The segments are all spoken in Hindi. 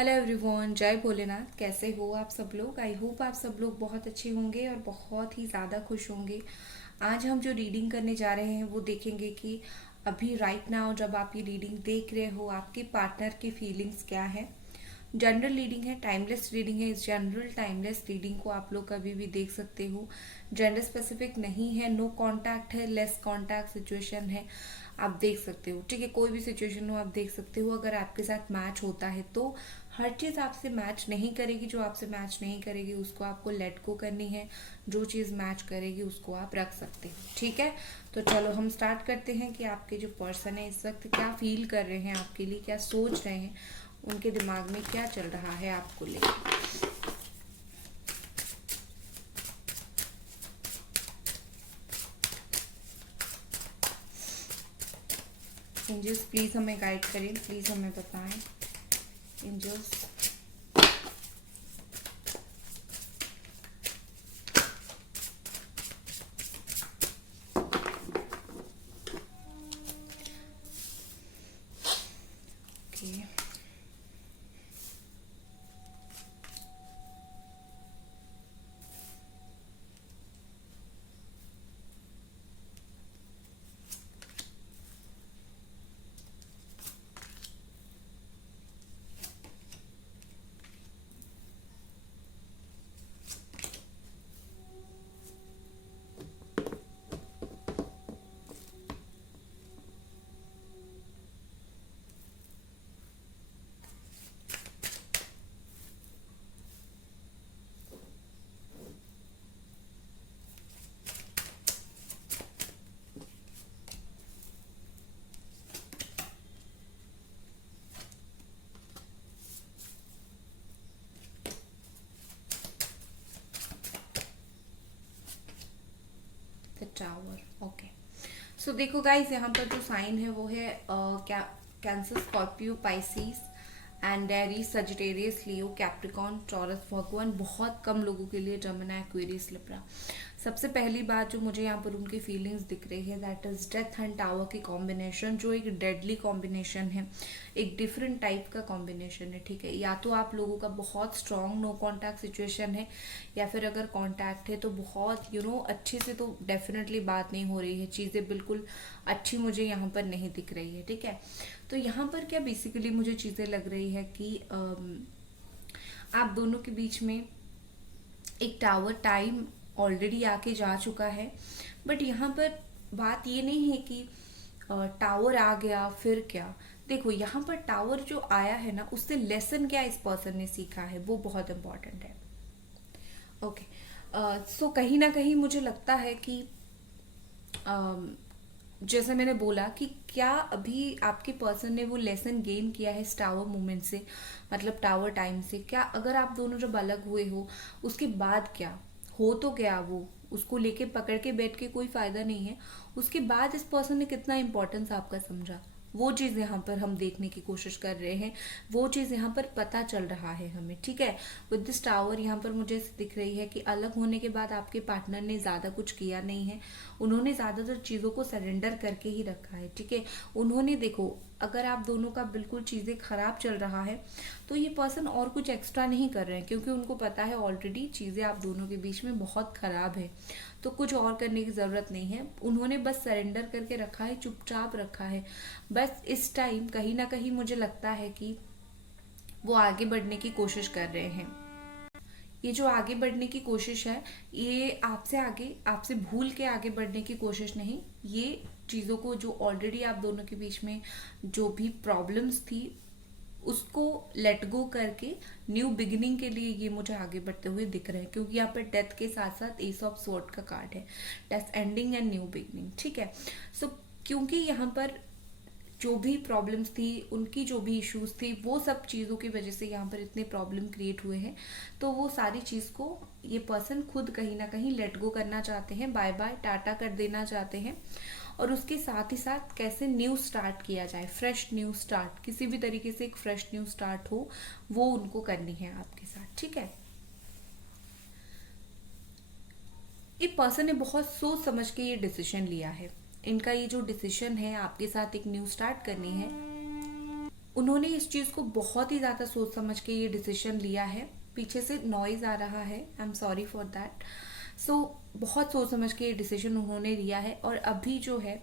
हेलो एवरीवन, जय भोलेनाथ। कैसे हो आप सब लोग? आई होप आप सब लोग बहुत अच्छे होंगे और बहुत ही ज़्यादा खुश होंगे। आज हम जो रीडिंग करने जा रहे हैं वो देखेंगे कि अभी राइट नाउ जब आप ये रीडिंग देख रहे हो आपके पार्टनर की फीलिंग्स क्या है। जनरल रीडिंग है, टाइमलेस रीडिंग है। इस जनरल टाइमलेस रीडिंग को आप लोग कभी भी देख सकते हो। जेंडर स्पेसिफिक नहीं है, नो कांटेक्ट है, लेस कांटेक्ट सिचुएशन है। आप देख सकते हो, ठीक है, कोई भी सिचुएशन हो आप देख सकते हो। अगर आपके साथ मैच होता है तो हर चीज़ आपसे मैच नहीं करेगी। जो आपसे मैच नहीं करेगी उसको आपको लेट गो करनी है। जो चीज़ मैच करेगी उसको आप रख सकते हो, ठीक है। तो चलो हम स्टार्ट करते हैं कि आपके जो पर्सन है इस वक्त क्या फील कर रहे हैं आपके लिए, क्या सोच रहे हैं, उनके दिमाग में क्या चल रहा है आपको लेकर। एंजल्स प्लीज हमें गाइड करें, प्लीज हमें बताएं angels. Okay, the tower. Okay, so देखो गाइस, यहाँ पर जो साइन है वो है क्या, cancer, Scorpio, Pisces and Aries, Sagittarius, Leo, Capricorn, taurus. भगवान, बहुत कम लोगों के लिए जमुना, एक्वेरियस, लिब्रा। सबसे पहली बात जो मुझे यहाँ पर उनकी फीलिंग्स दिख रही है that is death and tower की कॉम्बिनेशन, जो एक डेडली कॉम्बिनेशन है, एक डिफरेंट टाइप का कॉम्बिनेशन है, ठीक है। या तो आप लोगों का बहुत स्ट्रॉन्ग नो कॉन्टैक्ट सिचुएशन है, या फिर अगर कॉन्टैक्ट है तो बहुत अच्छे से तो डेफिनेटली बात नहीं हो रही है। चीज़ें बिल्कुल अच्छी मुझे यहाँ पर नहीं दिख रही है, ठीक है। तो यहाँ पर क्या बेसिकली मुझे चीज़ें लग रही है कि आप दोनों के बीच में एक टावर टाइम ऑलरेडी आके जा चुका है। बट यहाँ पर बात ये नहीं है कि टावर आ गया फिर क्या। देखो, यहाँ पर टावर जो आया है ना, उससे लेसन क्या इस पर्सन ने सीखा है वो बहुत इंपॉर्टेंट है। ओके, सो कहीं ना कहीं मुझे लगता है कि अम, जैसे मैंने बोला कि क्या अभी आपके पर्सन ने वो लेसन गेन किया है इस टावर मूवमेंट से, मतलब टावर टाइम से। क्या अगर आप दोनों जब अलग हुए हो उसके बाद क्या हो, तो क्या वो उसको लेके पकड़ के बैठ के कोई फायदा नहीं है। उसके बाद इस पर्सन ने कितना इंपॉर्टेंस आपका समझा, वो चीज़ यहाँ पर हम देखने की कोशिश कर रहे हैं। वो चीज़ यहाँ पर पता चल रहा है हमें, ठीक है। विद दिस टावर यहाँ पर मुझे ऐसे दिख रही है कि अलग होने के बाद आपके पार्टनर ने ज़्यादा कुछ किया नहीं है। उन्होंने ज़्यादातर चीज़ों को सरेंडर करके ही रखा है, ठीक है। उन्होंने, देखो, अगर आप दोनों का बिल्कुल चीज़ें खराब चल रहा है तो ये पर्सन और कुछ एक्स्ट्रा नहीं कर रहे हैं, क्योंकि उनको पता है ऑलरेडी चीज़ें आप दोनों के बीच में बहुत खराब है। तो कुछ और करने की ज़रूरत नहीं है। उन्होंने बस सरेंडर करके रखा है, चुपचाप रखा है। बस इस टाइम कहीं ना कहीं मुझे लगता है कि वो आगे बढ़ने की कोशिश कर रहे हैं। ये जो आगे बढ़ने की कोशिश है, ये आपसे आगे, आपसे भूल के आगे बढ़ने की कोशिश नहीं। ये चीज़ों को जो ऑलरेडी आप दोनों के बीच में जो भी प्रॉब्लम्स थी उसको लेट गो करके न्यू बिगिनिंग के लिए ये मुझे आगे बढ़ते हुए दिख रहे हैं, क्योंकि यहाँ पर डेथ के साथ साथ एस ऑफ स्वॉर्ड का कार्ड है। Death, ending and new beginning, ठीक है। सो क्योंकि यहाँ पर जो भी प्रॉब्लम्स थी, उनकी जो भी इश्यूज थी, वो सब चीज़ों की वजह से यहाँ पर इतने प्रॉब्लम क्रिएट हुए हैं। तो वो सारी चीज़ को ये पर्सन खुद कहीं ना कहीं लेट गो करना चाहते हैं, बाय बाय टाटा कर देना चाहते हैं। और उसके साथ ही साथ कैसे न्यू स्टार्ट किया जाए, फ्रेश न्यू स्टार्ट, किसी भी तरीके से एक फ्रेश न्यू स्टार्ट हो, वो उनको करनी है आपके साथ, ठीक है। एक पर्सन ने बहुत सोच समझ के ये डिसीजन लिया है। इनका ये जो डिसीजन है आपके साथ एक न्यू स्टार्ट करनी है, उन्होंने इस चीज़ को बहुत ही ज़्यादा सोच समझ के ये डिसीजन लिया है। पीछे से नॉइज आ रहा है, I am sorry for that. So बहुत सोच समझ के ये डिसीजन उन्होंने लिया है, और अभी जो है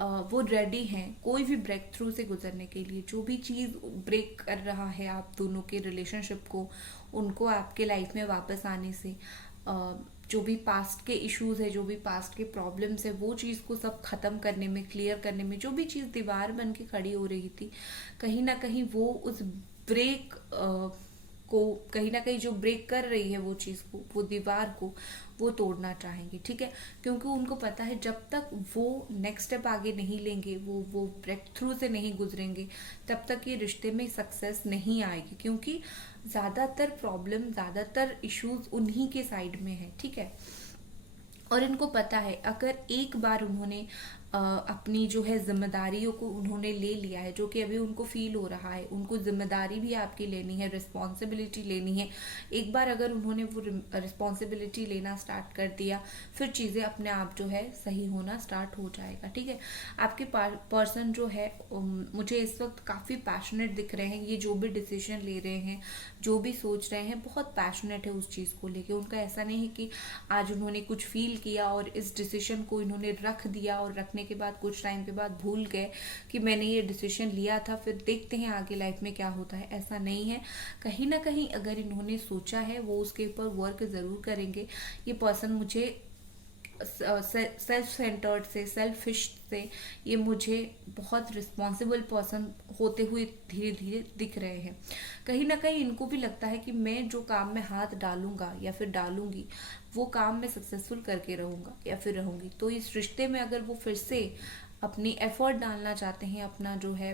वो रेडी हैं कोई भी ब्रेक थ्रू से गुजरने के लिए। जो भी चीज़ ब्रेक कर रहा है आप दोनों के रिलेशनशिप को, उनको आपके लाइफ में वापस आने से, जो भी पास्ट के इश्यूज है, जो भी पास्ट के प्रॉब्लम्स है, वो चीज़ को सब खत्म करने में, क्लियर करने में, जो भी चीज़ दीवार बन के खड़ी हो रही थी, कहीं ना कहीं वो उस ब्रेक को, कहीं ना कहीं जो ब्रेक कर रही है वो चीज़ को, वो दीवार को, वो तोड़ना चाहेंगे। ठीक है, क्योंकि उनको पता है जब तक वो नेक्स्ट स्टेप आगे नहीं लेंगे, वो ब्रेक थ्रू से नहीं गुजरेंगे, तब तक ये रिश्ते में सक्सेस नहीं आएगी। क्योंकि ज़्यादातर प्रॉब्लम, ज़्यादातर इश्यूज उन्हीं के साइड में है। ठीक है, और इनको पता है अगर एक बार उन्होंने अपनी जो है जिम्मेदारियों को उन्होंने ले लिया है, जो कि अभी उनको फील हो रहा है, उनको जिम्मेदारी भी आपकी लेनी है, रिस्पॉन्सिबिलिटी लेनी है। एक बार अगर उन्होंने वो रिस्पॉन्सिबिलिटी लेना स्टार्ट कर दिया, फिर चीज़ें अपने आप जो है सही होना स्टार्ट हो जाएगा। ठीक है, आपके पर्सन जो है मुझे इस वक्त काफ़ी पैशनेट दिख रहे हैं। ये जो भी डिसीजन ले रहे हैं, जो भी सोच रहे हैं, बहुत पैशनेट है उस चीज़ को लेके। उनका ऐसा नहीं है कि आज उन्होंने कुछ फील किया और इस डिसीजन को इन्होंने रख दिया, और रखने के बाद कुछ टाइम के बाद भूल गए कि मैंने ये डिसीजन लिया था, फिर देखते हैं आगे लाइफ में क्या होता है। ऐसा नहीं है। कहीं ना कहीं अगर इन्होंने सोचा है, वो उसके ऊपर वर्क जरूर करेंगे। ये पर्सन मुझे सेल्फ सेंटर्ड से, सेल्फिश से, ये मुझे बहुत रिस्पॉन्सिबल पर्सन होते हुए धीरे धीरे दिख रहे हैं। कहीं ना कहीं इनको भी लगता है कि मैं जो काम में हाथ डालूंगा या फिर डालूंगी, वो काम मैं सक्सेसफुल करके रहूंगा या फिर रहूंगी। तो इस रिश्ते में अगर वो फिर से अपनी एफर्ट डालना चाहते हैं, अपना जो है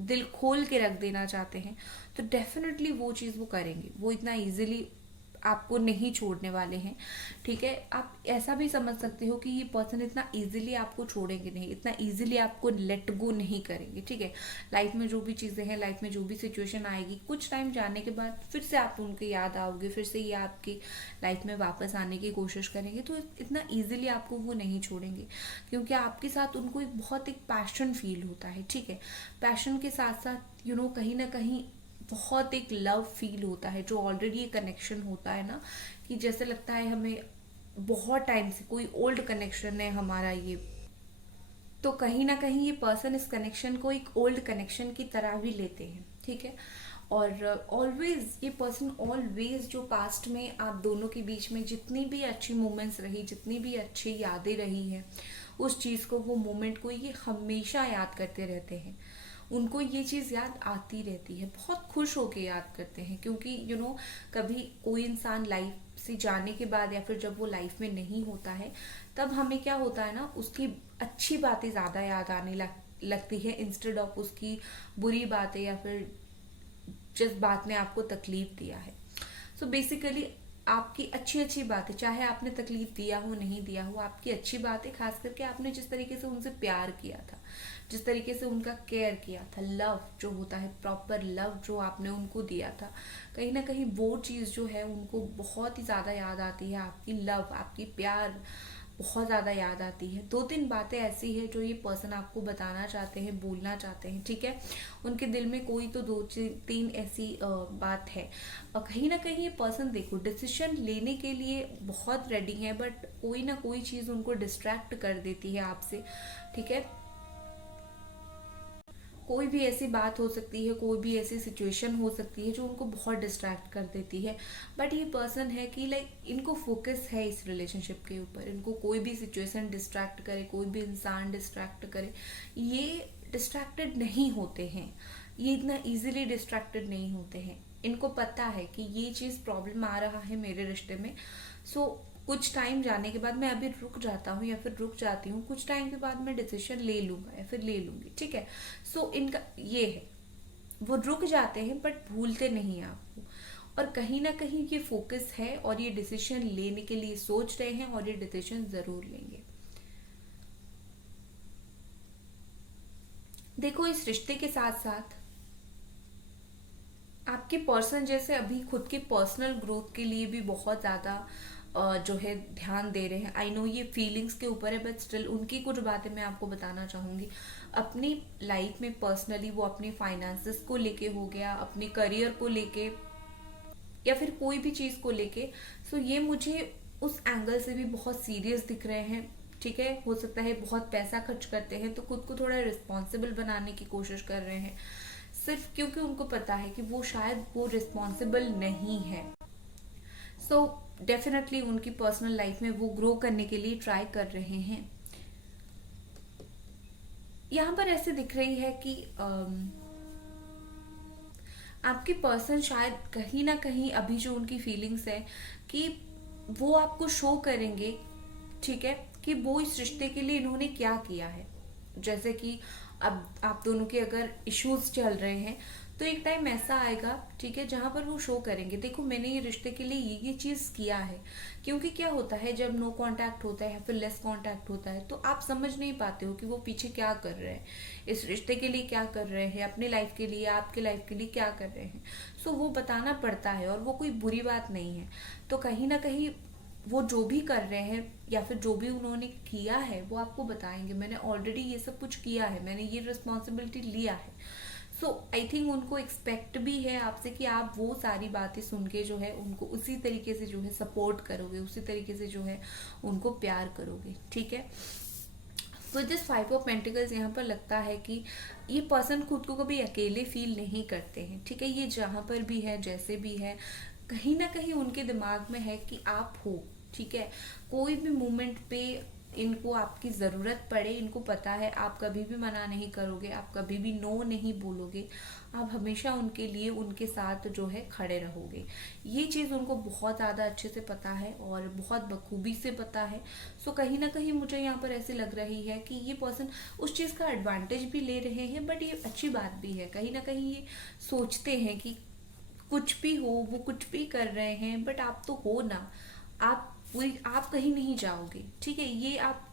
दिल खोल के रख देना चाहते हैं, तो डेफिनेटली वो चीज़ वो करेंगे। वो इतना इजीली आपको नहीं छोड़ने वाले हैं। ठीक है, आप ऐसा भी समझ सकते हो कि ये पर्सन इतना इजीली आपको छोड़ेंगे नहीं, इतना इजीली आपको लेट गो नहीं करेंगे। ठीक है, लाइफ में जो भी चीज़ें हैं, लाइफ में जो भी सिचुएशन आएगी, कुछ टाइम जाने के बाद फिर से आप उनके याद आओगे, फिर से ये आपकी लाइफ में वापस आने की कोशिश करेंगे। तो इतना ईजिली आपको वो नहीं छोड़ेंगे, क्योंकि आपके साथ उनको एक बहुत एक पैशन फील होता है। ठीक है, पैशन के साथ साथ कहीं ना कहीं बहुत एक लव फील होता है, जो ऑलरेडी ये कनेक्शन होता है ना, कि जैसे लगता है हमें बहुत टाइम से कोई ओल्ड कनेक्शन है हमारा ये। तो कहीं ना कहीं ये पर्सन इस कनेक्शन को एक ओल्ड कनेक्शन की तरह भी लेते हैं। ठीक है, और ऑलवेज ये पर्सन ऑलवेज जो पास्ट में आप दोनों के बीच में जितनी भी अच्छी मोमेंट्स रही, जितनी भी अच्छी यादें रही हैं, उस चीज़ को, वो मोमेंट को ये हमेशा याद करते रहते हैं। उनको ये चीज़ याद आती रहती है, बहुत खुश होके याद करते हैं। क्योंकि कभी कोई इंसान लाइफ से जाने के बाद, या फिर जब वो लाइफ में नहीं होता है, तब हमें क्या होता है ना, उसकी अच्छी बातें ज़्यादा याद आने लगती है, इंस्टेड ऑफ उसकी बुरी बातें, या फिर जिस बात ने आपको तकलीफ दिया है। सो बेसिकली आपकी अच्छी अच्छी बातें, चाहे आपने तकलीफ दिया हो नहीं दिया हो, आपकी अच्छी बातें, खास करके आपने जिस तरीके से उनसे प्यार किया था, जिस तरीके से उनका केयर किया था, लव जो होता है, प्रॉपर लव जो आपने उनको दिया था, कहीं ना कहीं वो चीज़ जो है उनको बहुत ही ज़्यादा याद आती है। आपकी लव, आपकी प्यार बहुत ज़्यादा याद आती है। 2-3 बातें ऐसी है जो ये पर्सन आपको बताना चाहते हैं, बोलना चाहते हैं। ठीक है, उनके दिल में कोई तो 2-3 ऐसी बात है। कहीं ना कहीं ये पर्सन, देखो, डिसीजन लेने के लिए बहुत रेडी है, बट कोई ना कोई चीज़ उनको डिस्ट्रैक्ट कर देती है आपसे। ठीक है, कोई भी ऐसी बात हो सकती है, कोई भी ऐसी सिचुएशन हो सकती है जो उनको बहुत डिस्ट्रैक्ट कर देती है। बट ये पर्सन है कि लाइक इनको फोकस है इस रिलेशनशिप के ऊपर। इनको कोई भी सिचुएशन डिस्ट्रैक्ट करे, कोई भी इंसान डिस्ट्रैक्ट करे, ये डिस्ट्रैक्टेड नहीं होते हैं। ये इतना इजीली डिस्ट्रैक्टेड नहीं होते हैं। इनको पता है कि ये चीज़ प्रॉब्लम आ रहा है मेरे रिश्ते में, सो कुछ टाइम जाने के बाद मैं अभी रुक जाता हूँ या फिर रुक जाती हूँ, कुछ टाइम के बाद मैं डिसीजन ले लूंगा या फिर ले लूंगी। ठीक है, सो इनका ये है, वो रुक जाते हैं बट भूलते नहीं हैं आपको। और कहीं ना कहीं ये फोकस है, और ये डिसीजन लेने के लिए सोच रहे हैं, और ये डिसीजन जरूर लेंगे। देखो, इस रिश्ते के साथ साथ आपके पर्सन जैसे अभी खुद के पर्सनल ग्रोथ के लिए भी बहुत ज़्यादा जो है ध्यान दे रहे हैं। आई नो ये फीलिंग्स के ऊपर है, बट स्टिल उनकी कुछ बातें मैं आपको बताना चाहूँगी। अपनी लाइफ में पर्सनली वो अपने फाइनेंसेस को लेके हो गया, अपने करियर को लेके, या फिर कोई भी चीज़ को लेके, सो ये मुझे उस एंगल से भी बहुत सीरियस दिख रहे हैं। ठीक है, हो सकता है बहुत पैसा खर्च करते हैं तो खुद को थोड़ा रिस्पॉन्सिबल बनाने की कोशिश कर रहे हैं, सिर्फ क्योंकि उनको पता है कि वो शायद वो रिस्पॉन्सिबल नहीं है। सो डेफिनेटली उनकी पर्सनल लाइफ में वो ग्रो करने के लिए ट्राई कर रहे हैं। यहाँ पर ऐसे दिख रही है कि आपके पर्सन शायद कहीं ना कहीं अभी जो उनकी फीलिंग्स है कि वो आपको शो करेंगे, ठीक है, कि वो इस रिश्ते के लिए इन्होंने क्या किया है। जैसे कि अब आप दोनों के अगर इश्यूज चल रहे हैं तो एक टाइम ऐसा आएगा, ठीक है, जहां पर वो शो करेंगे, देखो मैंने ये रिश्ते के लिए ये चीज किया है। क्योंकि क्या होता है जब नो कांटेक्ट होता है या फिर लेस कांटेक्ट होता है तो आप समझ नहीं पाते हो कि वो पीछे क्या कर रहे हैं, इस रिश्ते के लिए क्या कर रहे हैं, अपनी लाइफ के लिए, आपके लाइफ के लिए क्या कर रहे हैं। सो वो बताना पड़ता है और वो कोई बुरी बात नहीं है। तो कहीं ना कहीं वो जो भी कर रहे हैं या फिर जो भी उन्होंने किया है वो आपको बताएंगे, मैंने ऑलरेडी ये सब कुछ किया है, मैंने ये रिस्पॉन्सिबिलिटी लिया है। सो आई थिंक उनको एक्सपेक्ट भी है आपसे कि आप वो सारी बातें सुन के जो है उनको उसी तरीके से जो है सपोर्ट करोगे, उसी तरीके से जो है उनको प्यार करोगे। ठीक है, तो दिस 5 ऑफ पेंटिकल्स यहाँ पर लगता है कि ये पर्सन खुद को कभी अकेले फील नहीं करते हैं। ठीक है, ये जहाँ पर भी है, जैसे भी है, कहीं ना कहीं उनके दिमाग में है कि आप हो। ठीक है, कोई भी मोमेंट पे इनको आपकी ज़रूरत पड़े, इनको पता है आप कभी भी मना नहीं करोगे, आप कभी भी नो नहीं बोलोगे, आप हमेशा उनके लिए उनके साथ जो है खड़े रहोगे। ये चीज़ उनको बहुत ज़्यादा अच्छे से पता है और बहुत बखूबी से पता है। सो कहीं ना कहीं मुझे यहाँ पर ऐसे लग रही है कि ये पर्सन उस चीज़ का एडवांटेज भी ले रहे हैं, बट ये अच्छी बात भी है। कहीं ना कहीं ये सोचते हैं कि कुछ भी हो, वो कुछ भी कर रहे हैं, बट आप तो हो ना, आप कहीं नहीं जाओगे। ठीक है,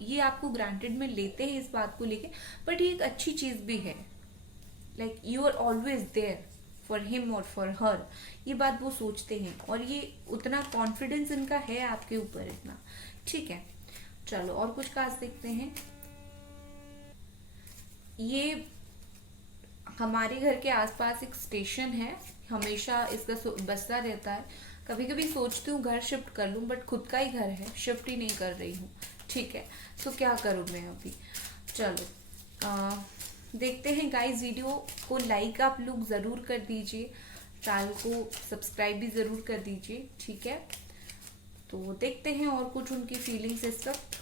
ये आपको ग्रांटेड में लेते हैं इस बात को लेके, बट ये एक अच्छी चीज भी है। Like you are always there for him और फॉर हर, ये बात वो सोचते हैं और ये उतना कॉन्फिडेंस इनका है आपके ऊपर इतना। ठीक है, चलो और कुछ खास देखते हैं। ये हमारे घर के आसपास एक स्टेशन है, हमेशा इसका बजता रहता है। कभी कभी सोचती हूँ घर शिफ्ट कर लूँ, बट खुद का ही घर है, शिफ्ट ही नहीं कर रही हूँ। ठीक है, तो क्या करूँ मैं अभी। चलो देखते हैं गाइस, वीडियो को लाइक आप लोग ज़रूर कर दीजिए, चैनल को सब्सक्राइब भी ज़रूर कर दीजिए। ठीक है, तो देखते हैं और कुछ उनकी फीलिंग्स इस वक्त।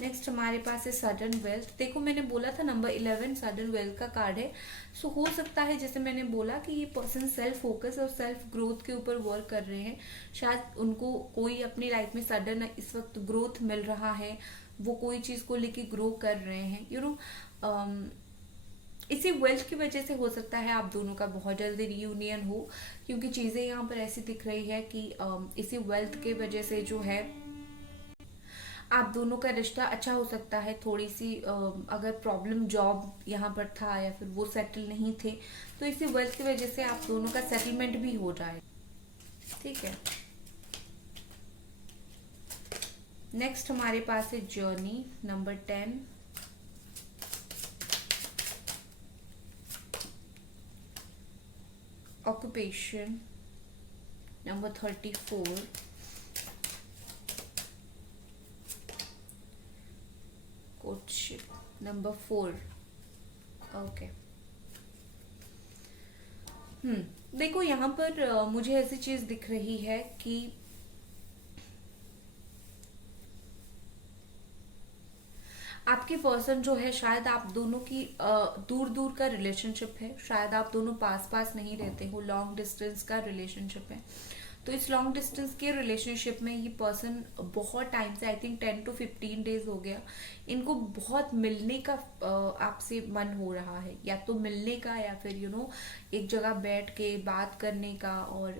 नेक्स्ट हमारे पास है सडन वेल्थ। देखो मैंने बोला था नंबर 11 सडन वेल्थ का कार्ड है। सो हो सकता है जैसे मैंने बोला कि ये पर्सन सेल्फ फोकस और सेल्फ ग्रोथ के ऊपर वर्क कर रहे हैं। शायद उनको कोई अपनी लाइफ में सडन इस वक्त ग्रोथ मिल रहा है, वो कोई चीज को लेके ग्रो कर रहे हैं, यू नो। इसी वेल्थ की वजह से हो सकता है आप दोनों का बहुत जल्दी रियूनियन हो, क्योंकि चीजें यहाँ पर ऐसी दिख रही है कि इसी वेल्थ के वजह से जो है आप दोनों का रिश्ता अच्छा हो सकता है। थोड़ी सी अगर प्रॉब्लम जॉब यहाँ पर था या फिर वो सेटल नहीं थे, तो इसी वेल्थ की वजह से आप दोनों का सेटलमेंट भी हो जाए। ठीक है, नेक्स्ट हमारे पास है journey number 10। Occupation number 34। Courtship number 4। Okay, देखो यहाँ पर मुझे ऐसी चीज दिख रही है कि आपके पर्सन जो है, शायद आप दोनों की दूर दूर का रिलेशनशिप है, शायद आप दोनों पास पास नहीं रहते हो, लॉन्ग डिस्टेंस का रिलेशनशिप है। तो इस लॉन्ग डिस्टेंस के रिलेशनशिप में ये पर्सन बहुत टाइम से, आई थिंक 10 to 15 डेज हो गया, इनको बहुत मिलने का आपसे मन हो रहा है, या तो मिलने का या फिर एक जगह बैठ के बात करने का और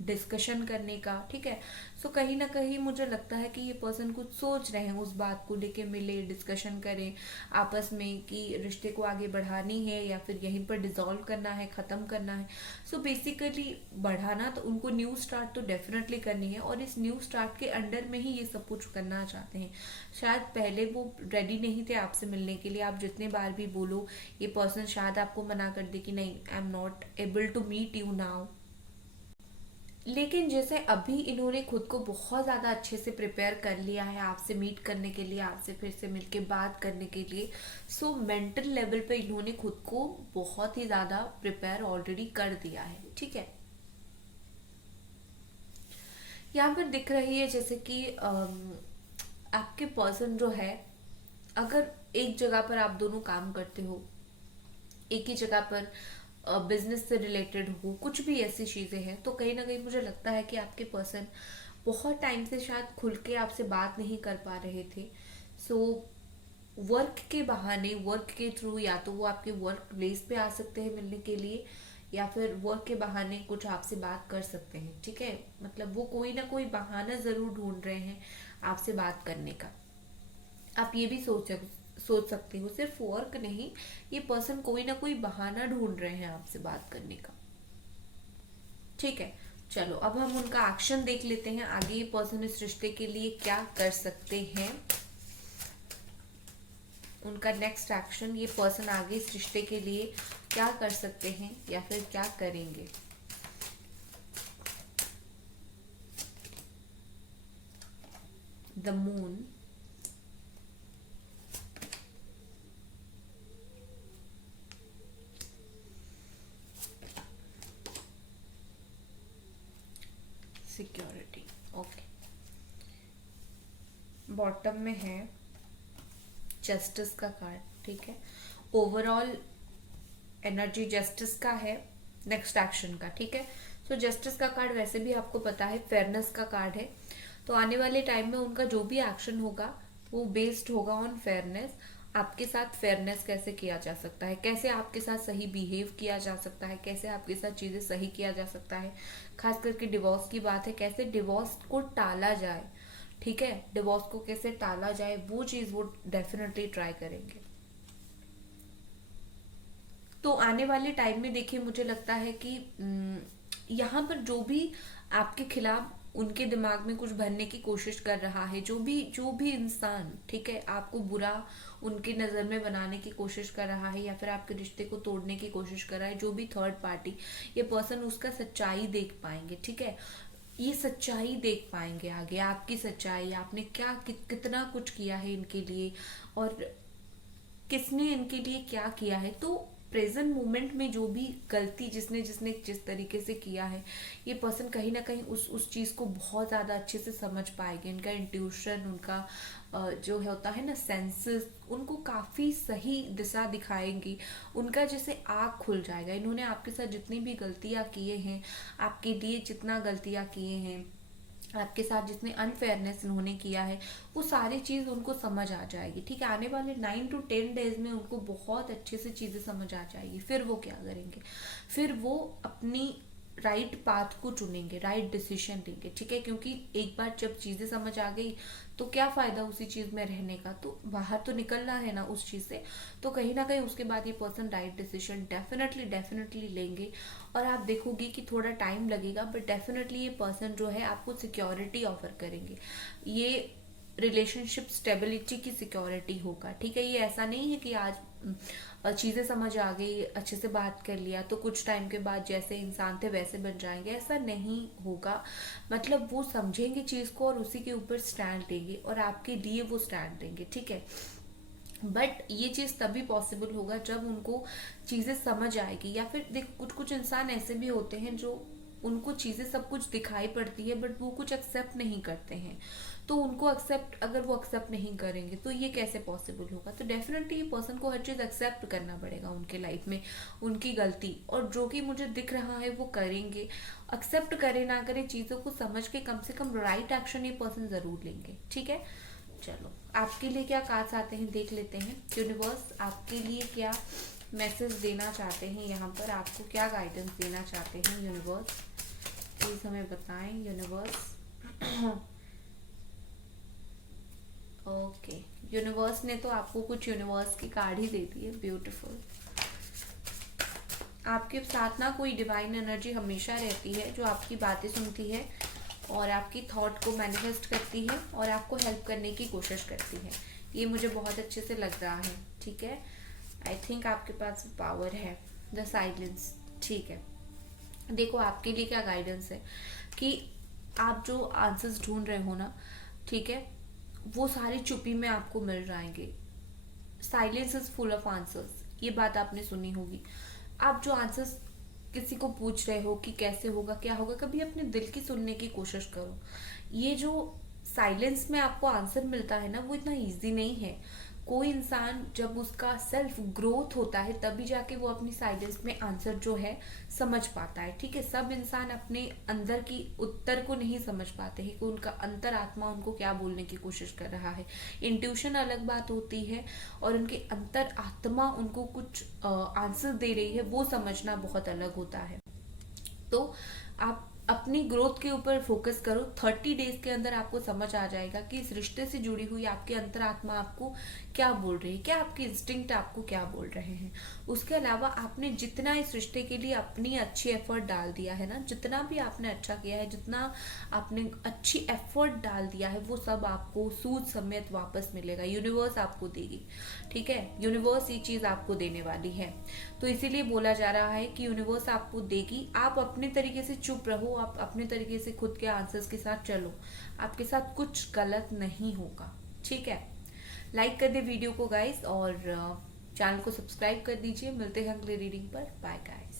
डिस्कशन करने का, ठीक है। सो कहीं ना कहीं मुझे लगता है कि ये पर्सन कुछ सोच रहे हैं, उस बात को लेके मिले, डिस्कशन करें आपस में कि रिश्ते को आगे बढ़ानी है या फिर यहीं पर डिसॉल्व करना है, ख़त्म करना है। सो बेसिकली बढ़ाना तो उनको न्यू स्टार्ट तो डेफिनेटली करनी है, और इस न्यू स्टार्ट के अंडर में ही ये सब कुछ करना चाहते हैं। शायद पहले वो रेडी नहीं थे आपसे मिलने के लिए, आप जितने बार भी बोलो ये पर्सन शायद आपको मना कर दे कि नहीं, I am not able to meet you now. लेकिन जैसे अभी इन्होंने खुद को बहुत ज़्यादा अच्छे से प्रिपेयर कर लिया है आपसे मीट करने के लिए, आपसे फिर से मिलके बात करने के लिए, सो मेंटल लेवल पे इन्होंने खुद को बहुत ही ज़्यादा प्रिपेयर ऑलरेडी कर दिया है, ठीक है। यहाँ पर दिख रही है जैसे कि आपके पर्सन जो है, अगर एक जगह पर आप दोनों काम करते हो, एक ही जगह पर बिजनेस से रिलेटेड हो, कुछ भी ऐसी चीज़ें हैं, तो कहीं ना कहीं मुझे लगता है कि आपके पर्सन बहुत टाइम से शायद खुल के आपसे बात नहीं कर पा रहे थे। सो वर्क के बहाने, वर्क के थ्रू, या तो वो आपके वर्क प्लेस पे आ सकते हैं मिलने के लिए, या फिर वर्क के बहाने कुछ आपसे बात कर सकते हैं, ठीक है। मतलब वो कोई ना कोई बहाना ज़रूर ढूंढ रहे हैं आपसे बात करने का। आप ये भी सोच सकते हो, सिर्फ वर्क नहीं, ये पर्सन कोई ना कोई बहाना ढूंढ रहे हैं आपसे बात करने का, ठीक है। चलो अब हम उनका एक्शन देख लेते हैं, आगे ये पर्सन इस रिश्ते के लिए क्या कर सकते हैं। उनका नेक्स्ट एक्शन, ये पर्सन आगे इस रिश्ते के लिए क्या कर सकते हैं या फिर क्या करेंगे। The moon, security, okay. Bottom में है जस्टिस का कार्ड, ठीक है। ओवरऑल एनर्जी जस्टिस का है, नेक्स्ट एक्शन का, ठीक है। सो जस्टिस का कार्ड वैसे भी आपको पता है फेयरनेस का कार्ड है, तो आने वाले टाइम में उनका जो भी एक्शन होगा वो बेस्ड होगा ऑन फेयरनेस। आपके साथ फेयरनेस कैसे किया जा सकता है, कैसे आपके साथ सही बिहेव किया जा सकता है, कैसे आपके साथ चीज़ें सही किया जा सकता है। खास करके डिवोर्स की बात है, कैसे डिवोर्स को टाला जाए, ठीक है। डिवोर्स को कैसे टाला जाए वो चीज़ वो डेफिनेटली ट्राई करेंगे। तो आने वाले टाइम में देखिए, मुझे लगता है कि यहाँ पर जो भी आपके खिलाफ उनके दिमाग में कुछ भरने की कोशिश कर रहा है, जो भी इंसान, ठीक है, आपको बुरा उनकी नज़र में बनाने की कोशिश कर रहा है या फिर आपके रिश्ते को तोड़ने की कोशिश कर रहा है, जो भी थर्ड पार्टी, ये पर्सन उसका सच्चाई देख पाएंगे, ठीक है। ये सच्चाई देख पाएंगे आगे, आपकी सच्चाई, आपने क्या कितना कुछ किया है इनके लिए और किसने इनके लिए क्या किया है। तो प्रेजेंट मोमेंट में जो भी गलती जिसने जिसने जिस तरीके से किया है, ये पर्सन कहीं ना कहीं उस चीज़ को बहुत ज़्यादा अच्छे से समझ पाएंगे। इनका इंट्यूशन, उनका जो है होता है ना सेंसेस, उनको काफ़ी सही दिशा दिखाएंगी। उनका जैसे आँख खुल जाएगा। इन्होंने आपके साथ जितनी भी गलतियाँ किए हैं, आपके लिए जितना गलतियाँ किए हैं, आपके साथ जितने अनफेयरनेस इन्होंने किया है, वो सारी चीज़ उनको समझ आ जाएगी, ठीक है। आने वाले 9 to 10 डेज में उनको बहुत अच्छे से चीज़ें समझ आ जाएगी। फिर वो क्या करेंगे, फिर वो अपनी राइट पाथ को चुनेंगे, राइट डिसीजन लेंगे, ठीक है। क्योंकि एक बार जब चीज़ें समझ आ गई तो क्या फ़ायदा उसी चीज़ में रहने का, तो बाहर तो निकलना है ना उस चीज़ से। तो कहीं ना कहीं उसके बाद ये पर्सन राइट डिसीजन डेफिनेटली लेंगे। और आप देखोगे कि थोड़ा टाइम लगेगा, बट डेफिनेटली ये पर्सन जो है आपको सिक्योरिटी ऑफर करेंगे। ये रिलेशनशिप स्टेबिलिटी की सिक्योरिटी होगा, ठीक है। ये ऐसा नहीं है कि आज चीज़ें समझ आ गई, अच्छे से बात कर लिया तो कुछ टाइम के बाद जैसे इंसान थे वैसे बन जाएंगे, ऐसा नहीं होगा। मतलब वो समझेंगे चीज़ को और उसी के ऊपर स्टैंड लेंगे और आपके लिए वो स्टैंड लेंगे, ठीक है। बट ये चीज़ तभी पॉसिबल होगा जब उनको चीज़ें समझ आएगी। या फिर देख, कुछ कुछ इंसान ऐसे भी होते हैं जो उनको चीज़ें सब कुछ दिखाई पड़ती है बट वो कुछ एक्सेप्ट नहीं करते हैं। तो उनको अगर वो एक्सेप्ट नहीं करेंगे तो ये कैसे पॉसिबल होगा। तो डेफिनेटली ये पर्सन को हर चीज़ एक्सेप्ट करना पड़ेगा उनके लाइफ में, उनकी गलती, और जो कि मुझे दिख रहा है वो करेंगे। एक्सेप्ट करे ना करे, चीज़ों को समझ के कम से कम राइट एक्शन ये पर्सन ज़रूर लेंगे, ठीक है। चलो आपके लिए क्या कार्ड्स आते हैं देख लेते हैं। यूनिवर्स आपके लिए क्या मैसेज देना चाहते हैं, यहाँ पर आपको क्या गाइडेंस देना चाहते हैं यूनिवर्स। प्लीज हमें बताएं यूनिवर्स। ओके, यूनिवर्स ने तो आपको कुछ यूनिवर्स की कार्ड ही दे दी है। ब्यूटीफुल। आपके साथ ना कोई डिवाइन एनर्जी हमेशा रहती है जो आपकी बातें सुनती है और आपकी थॉट को मैनिफेस्ट करती है और आपको हेल्प करने की कोशिश करती है। ये मुझे बहुत अच्छे से लग रहा है। ठीक है, आई थिंक आपके पास पावर है। The silence. ठीक है, देखो आपके लिए क्या गाइडेंस है कि आप जो आंसर्स ढूंढ रहे हो ना, ठीक है, वो सारी चुप्पी में आपको मिल जाएंगे। Silence is full of answers, ये बात आपने सुनी होगी। आप जो आंसर्स किसी को पूछ रहे हो कि कैसे होगा क्या होगा, कभी अपने दिल की सुनने की कोशिश करो। ये जो साइलेंस में आपको आंसर मिलता है ना, वो इतना इजी नहीं है। कोई इंसान जब उसका सेल्फ ग्रोथ होता है तभी जाके वो अपनी साइलेंस में आंसर जो है समझ पाता है। ठीक है, सब इंसान अपने अंदर की उत्तर को नहीं समझ पाते हैं कि उनका अंतर आत्मा उनको क्या बोलने की कोशिश कर रहा है। इंट्यूशन अलग बात होती है और उनके अंतर आत्मा उनको कुछ आंसर दे रही है, वो समझना बहुत अलग होता है। तो आप अपनी ग्रोथ के ऊपर फोकस करो। 30 डेज के अंदर आपको समझ आ जाएगा कि इस रिश्ते से जुड़ी हुई आपकी अंतरात्मा आपको क्या बोल रही है, क्या आपके इंस्टिंक्ट आपको क्या बोल रहे हैं। उसके अलावा आपने जितना इस रिश्ते के लिए अपनी अच्छी एफर्ट डाल दिया है ना, जितना भी आपने अच्छा किया है, जितना आपने अच्छी एफर्ट डाल दिया है, वो सब आपको सूद समेत वापस मिलेगा। यूनिवर्स आपको देगी। ठीक है, यूनिवर्स ये चीज आपको देने वाली है। तो इसीलिए बोला जा रहा है कि यूनिवर्स आपको देगी। आप अपने तरीके से चुप रहो, आप अपने तरीके से खुद के आंसर्स के साथ चलो, आपके साथ कुछ गलत नहीं होगा। ठीक है, लाइक कर दे वीडियो को गाइस और चैनल को सब्सक्राइब कर दीजिए। मिलते हैं अगले रीडिंग पर। Bye guys.